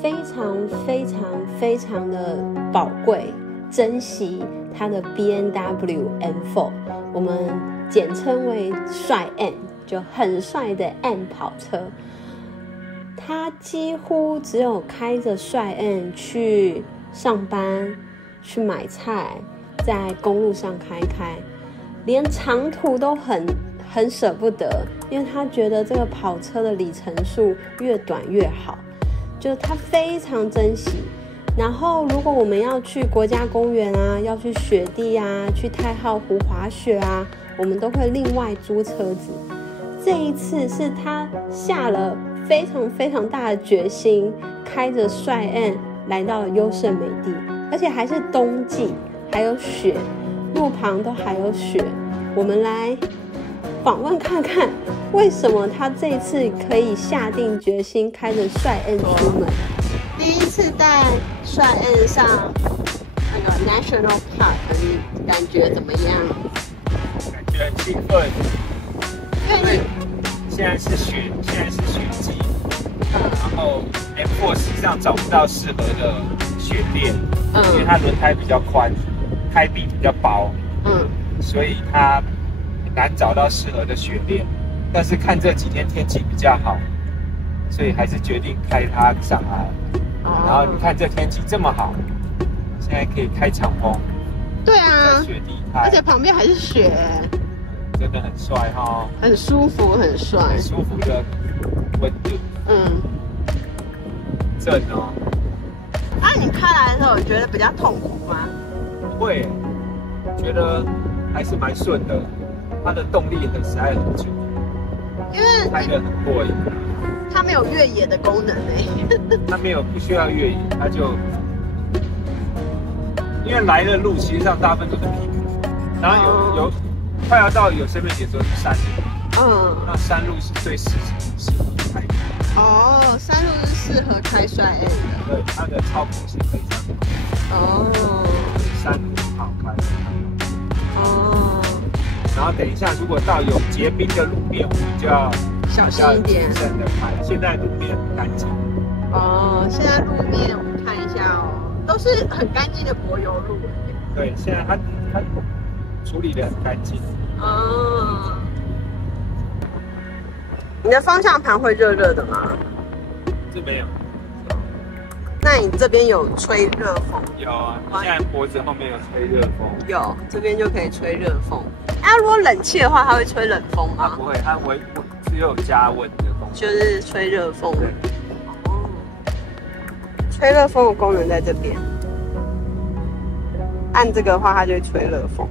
非常非常非常的宝贵，珍惜它的 BMW M4， 我们简称为帅 M， 就很帅的 M 跑车。他几乎只有开着帅 M 去上班、去买菜，在公路上开，连长途都很舍不得，因为他觉得这个跑车的里程数越短越好。就是他非常珍惜，然后如果我们要去国家公园啊，要去雪地啊，去太浩湖滑雪啊，我们都会另外租车子。这一次是他下了非常非常大的决心，开着帅 M 来到了优胜美地，而且还是冬季，还有雪，路旁都还有雪。我们来访问看看，为什么他这一次可以下定决心开着帅 M 出门？第一次带帅 M 上那个 National Park， 你感觉怎么样？感觉很兴奋，因为现在是雪季，然后 M4 实际上找不到适合的雪链，因为它轮胎比较宽，胎壁比较薄，所以它难找到适合的雪链，但是看这几天天气比较好，所以还是决定开它上来。然后你看这天气这么好，现在可以开敞篷。对啊，在雪地开，而且旁边还是雪，真的很帅哈，很舒服，很帅，很舒服的温度。正哦。你开来的时候，觉得比较痛苦吗？不会，觉得还是蛮顺的。它的动力实在很足，因为开得很过瘾。它没有越野的功能它不需要越野，它就因为来的路其实上大部分都是平路，然后有快要到有生命点的时候是山路，那山路是最适合开的。山路是适合开帅 M 的。对，它的操控性非常好。山路很好开。然后等一下，如果到有结冰的路面，我们就要小心一点，谨慎的开。现在路面很干净。现在路面我们看一下都是很干净的柏油路。对，现在它处理的很干净。你的方向盘会热热的吗？这没有。那你这边有吹热风？有啊，现在脖子后面有吹热风。有，这边就可以吹热风。如果冷气的话，它会吹冷风吗？它不会，它只有加温的功能，就是吹热风。吹热风的功能在这边，按这个的话，它就会吹热风。